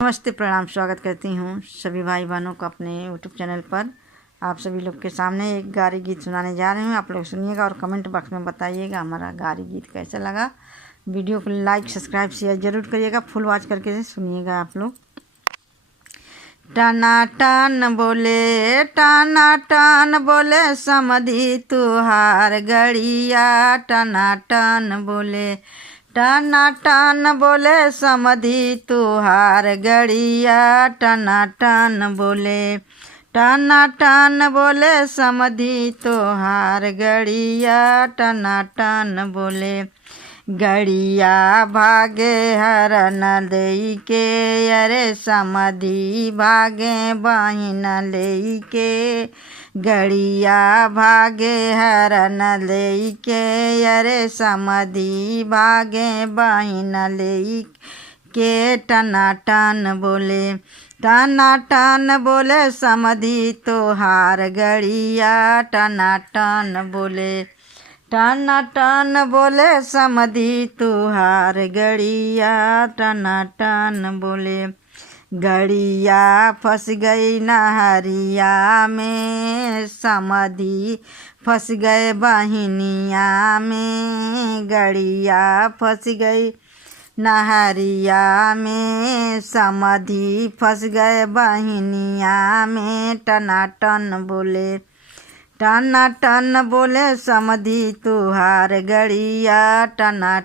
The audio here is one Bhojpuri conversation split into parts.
नमस्ते, प्रणाम। स्वागत करती हूँ सभी भाई बहनों को अपने यूट्यूब चैनल पर। आप सभी लोग के सामने एक गारी गीत सुनाने जा रहे हैं। आप लोग सुनिएगा और कमेंट बॉक्स में बताइएगा हमारा गारी गीत कैसा लगा। वीडियो को लाइक, सब्सक्राइब, शेयर जरूर करिएगा। फुल वॉच करके सुनिएगा आप लोग। टना टन बोले समधी तुहार गड़िया। टना टन बोले समधी तुहार गड़िया। टना टन बोले समधी तुहार गड़िया। टना टन बोले गड़िया भागे हरन देई के। अरे समधी भागे बहिन लेई के। गड़िया भागे हरन लेई के। अरे समधी भागे बहिन लेई के। टना टन बोले समधी तोहार गड़िया। टना टन बोले समधी तुहार गड़िया। टना टन बोले गड़िया फंस गई नहरिया में। समधी फंस गए बहिनिया में। गड़िया फंस गई नहरिया में। समधी फंस गए बहिनिया में। टना टन बोले समधी तुहार गड़िया। टना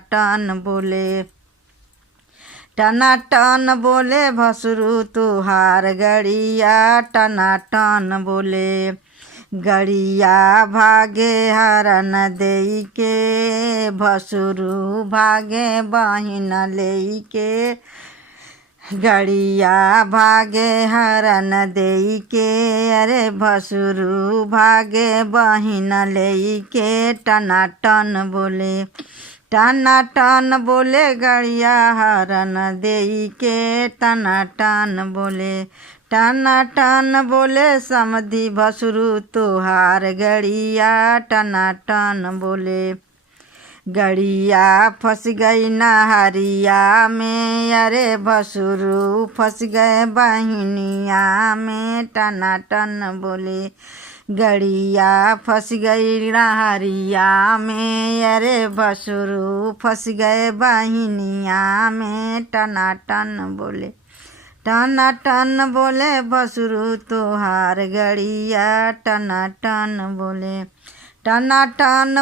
टन बोले भसुरु तुहार गड़िया। टना टन बोले गड़िया भागे हरन देई के। भसुरु भागे बहिन लेई के। गड़िया भागे हरन देई के। अरे भसुरु भागे बहिन लेई के। टना टन बोले गड़िया हरन देई के। टना टन बोले समधी भसुरु तुहार गड़िया। टना टन बोले गड़िया फंस गई नहरिया में। अरे भसुरु फंस गए बहिनिया में। टना टन बोले गड़िया फंस गई नहरिया में। अरे भसुरु फंस गए बहिनिया में। टना टन बोले भसुरु तुहार गड़िया। टना टन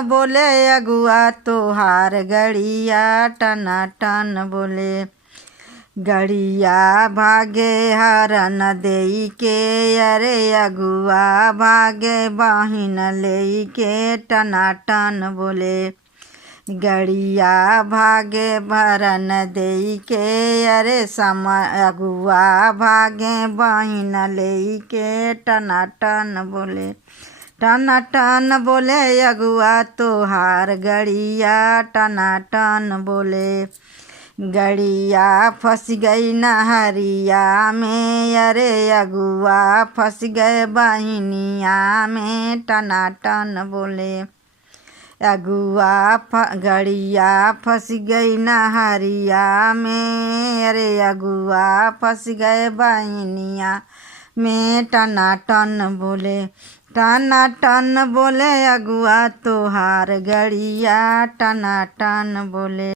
बोले अगुआ तुहार गड़िया। टना टन बोले गड़िया भागे हरन देई के। अरे अगुआ भागे बहिन लेई के। टना टन बोले गड़िया भागे हरन देई के। अरे अगुआ भागे बहिन लेई के। टना टन बोले अगुआ तुहार गड़िया। टना टन बोले गड़िया फंस गई नहरिया में। अरे अगुआ फंस गए बहिनिया में। टना टन बोले गड़िया फंस गई नहरिया में। अरे अगुआ फंस गए बहिनिया में। टना टन बोले अगुआ तुहार गड़िया। टना टन बोले।